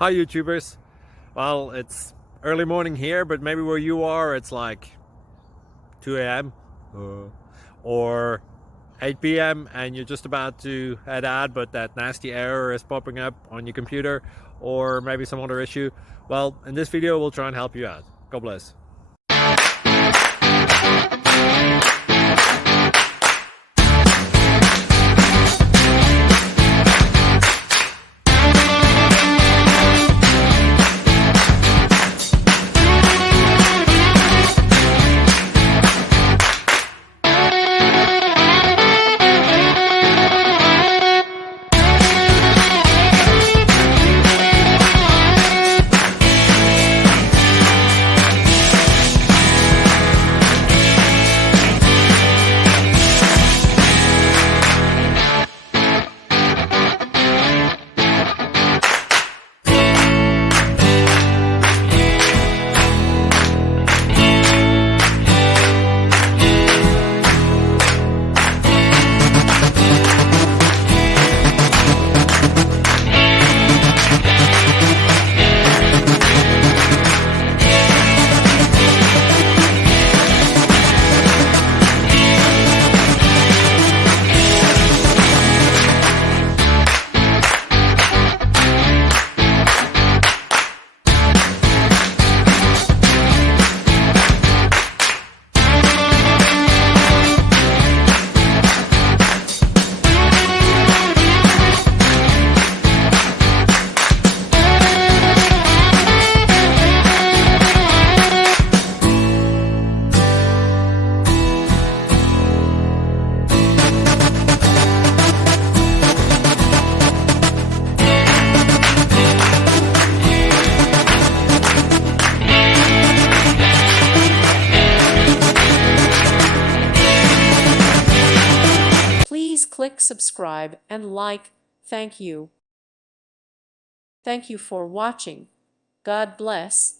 Hi YouTubers. Well, it's early morning here, but maybe where you are it's like 2 a.m. Or 8 p.m. and you're just about to head out, but that nasty error is popping up on your computer, or maybe some other issue. Well, in this video we'll try and help you out. God bless. Please click subscribe and like. Thank you. Thank you for watching. God bless.